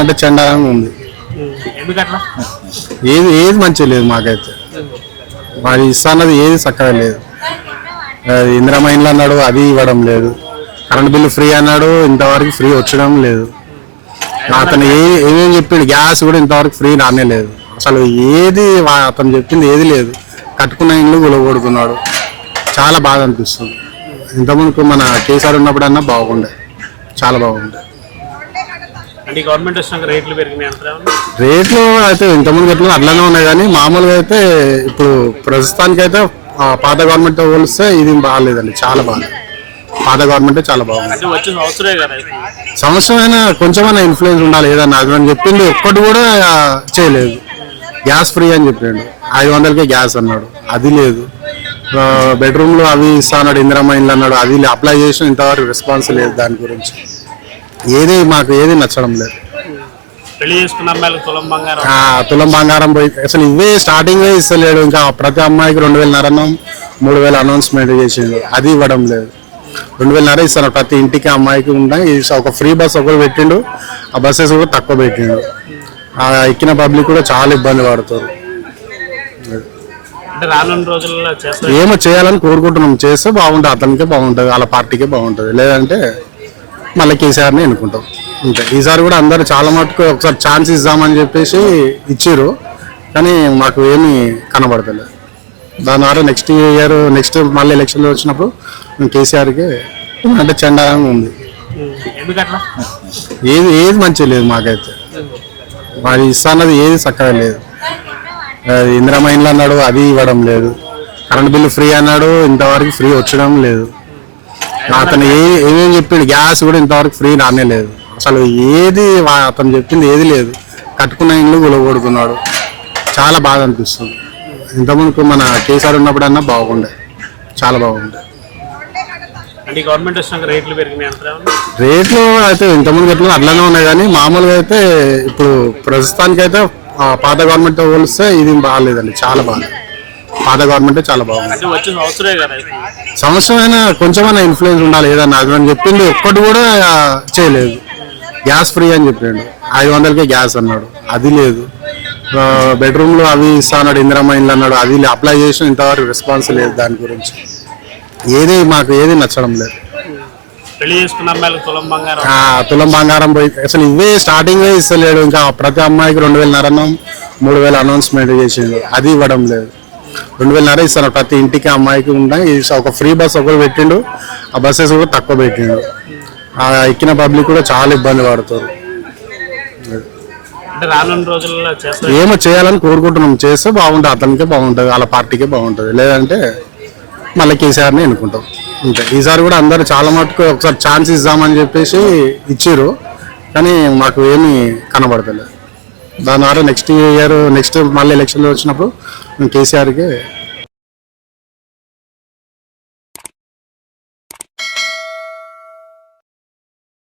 అంటే చండాలంగా ఉంది. ఏది ఏది మంచిగా లేదు మాకైతే. మరి ఇస్తాన్నది ఏది చక్కగా లేదు. ఇందిరా మైన్లు అన్నాడు, అది ఇవ్వడం లేదు. కరెంట్ బిల్లు ఫ్రీ అన్నాడు, ఇంతవరకు ఫ్రీ వచ్చడం లేదు. అతను ఏమేమి చెప్పిండు, గ్యాస్ కూడా ఇంతవరకు ఫ్రీ రానే లేదు. అసలు ఏది అతను చెప్పింది ఏది లేదు. కట్టుకున్న ఇల్లు గులగొడుతున్నాడు. చాలా బాధ అనిపిస్తుంది. ఇంతకుముందు మన కేసీఆర్ ఉన్నప్పుడన్నా బాగుండే, చాలా బాగుండే. రేట్లు అయితే ఇంతకుముందు ఎట్లా అట్లానే ఉన్నాయి, కానీ మామూలుగా అయితే ఇప్పుడు ప్రస్తుతానికి అయితే పాత గవర్నమెంట్తో పోలిస్తే ఇది బాగాలేదండి, చాలా బాగాలేదు. పాత గవర్నమెంటే చాలా బాగుంది. సంవత్సరం అయినా కొంచెమైనా ఇన్ఫ్లుయెన్స్ ఉండాలి ఏదన్నా. అది అని చెప్పింది ఒక్కటి కూడా చేయలేదు. గ్యాస్ ఫ్రీ అని చెప్పిండు, 500కే గ్యాస్ అన్నాడు, అది లేదు. బెడ్రూమ్లు అవి ఇస్తా అన్నాడు, ఇందిరా మైన్లు అన్నాడు, అది అప్లై చేసిన ఇంతవరకు రెస్పాన్స్ లేదు. దాని గురించి ఏది మాకు ఏది నచ్చడం లేదు. తులం బంగారం పోయి అసలు ఇవే స్టార్టింగ్ ఇస్తలేడు. ఇంకా ప్రతి అమ్మాయికి 2,500 3,000 అనౌన్స్మెంట్ చేసిండు, అది ఇవ్వడం లేదు. 2,500 ఇస్తాను ప్రతి ఇంటికి అమ్మాయికి ఉన్నాయి. ఒక ఫ్రీ బస్ ఒకరు పెట్టిండు, ఆ బస్సెస్ కూడా తక్కువ పెట్టిండు. ఎక్కిన పబ్లిక్ కూడా చాలా ఇబ్బంది పడుతారు. ఏమో చేయాలని కోరుకుంటున్నాం. చేస్తే బాగుంటుంది, అతనికే బాగుంటుంది, వాళ్ళ పార్టీకే బాగుంటుంది. లేదంటే మళ్ళీ కేసీఆర్ని ఎన్నుకుంటాం అంతే. ఈసారి కూడా అందరూ చాలా మటుకు ఒకసారి ఛాన్స్ ఇద్దామని చెప్పేసి ఇచ్చారు, కానీ మాకు ఏమీ కనబడతలేదు. దాని ద్వారా నెక్స్ట్ ఇయర్ మళ్ళీ ఎలక్షన్లు వచ్చినప్పుడు మేము కేసీఆర్కి అంటే చండాలంగా ఉంది. ఏది మంచిగా లేదు మాకైతే. మరి ఇస్తాన్నది ఏది చక్కగా లేదు. ఇందిరా మైన్లు అన్నాడు, అది ఇవ్వడం లేదు. కరెంట్ బిల్లు ఫ్రీ అన్నాడు, ఇంతవరకు ఫ్రీ వచ్చడం లేదు. అతను ఏమేమి చెప్పిండు, గ్యాస్ కూడా ఇంతవరకు ఫ్రీ రానే లేదు. అసలు ఏది అతను చెప్పింది ఏది లేదు. కట్టుకున్న ఇల్లు గులగొడుతున్నాడు. చాలా బాధ అనిపిస్తుంది. ఇంతకుముందు మన కేసీఆర్ ఉన్నప్పుడన్నా బాగుండే, చాలా బాగుండే. రేట్లు అయితే ఇంతకుముందు ఎట్లా అట్లానే ఉన్నాయి, కానీ మామూలుగా అయితే ఇప్పుడు ప్రస్తుతానికి అయితే పాత గవర్నమెంట్తో పోలిస్తే ఇది బాగాలేదండి, చాలా బాగాలేదు. పాత గవర్నమెంటే చాలా బాగుంది. సంవత్సరం అయినా కొంచెమైనా ఇన్ఫ్లుయెన్స్ ఉండాలి ఏదన్నా. అది అని చెప్పింది ఒక్కటి కూడా చేయలేదు. గ్యాస్ ఫ్రీ అని చెప్పిండు, 500కే గ్యాస్ అన్నాడు, అది లేదు. బెడ్రూమ్లు అవి ఇస్తా అన్నాడు, ఇందిరా మైన్లు అన్నాడు, అది అప్లై చేసిన ఇంతవరకు రెస్పాన్స్ లేదు. దాని గురించి ఏది మాకు ఏది నచ్చడం లేదు. తులం బంగారం పోయి అసలు ఇవే స్టార్టింగ్ ఇస్తలేడు. ఇంకా ప్రతి అమ్మాయికి 2,500 3,000 అనౌన్స్మెంట్ చేసిండు, అది ఇవ్వడం లేదు. 2,500 ఇస్తాను ప్రతి ఇంటికి అమ్మాయికి ఉన్నాయి. ఒక ఫ్రీ బస్ ఒకరు పెట్టిండు, ఆ బస్సెస్ కూడా తక్కువ పెట్టిండు. ఎక్కిన పబ్లిక్ కూడా చాలా ఇబ్బంది పడుతారు. ఏమో చేయాలని కోరుకుంటున్నాం. చేస్తే బాగుంటుంది, అతనికే బాగుంటుంది, వాళ్ళ పార్టీకే బాగుంటుంది. లేదంటే మళ్ళీ కేసీఆర్ని ఎన్నుకుంటాం అంతే. ఈసారి కూడా అందరూ చాలా మటుకు ఒకసారి ఛాన్స్ ఇద్దామని చెప్పేసి ఇచ్చారు, కానీ మాకు ఏమీ కనబడతలేదు. దాని ద్వారా నెక్స్ట్ ఇయర్ మళ్ళీ ఎలక్షన్లు వచ్చినప్పుడు మేము కేసీఆర్కి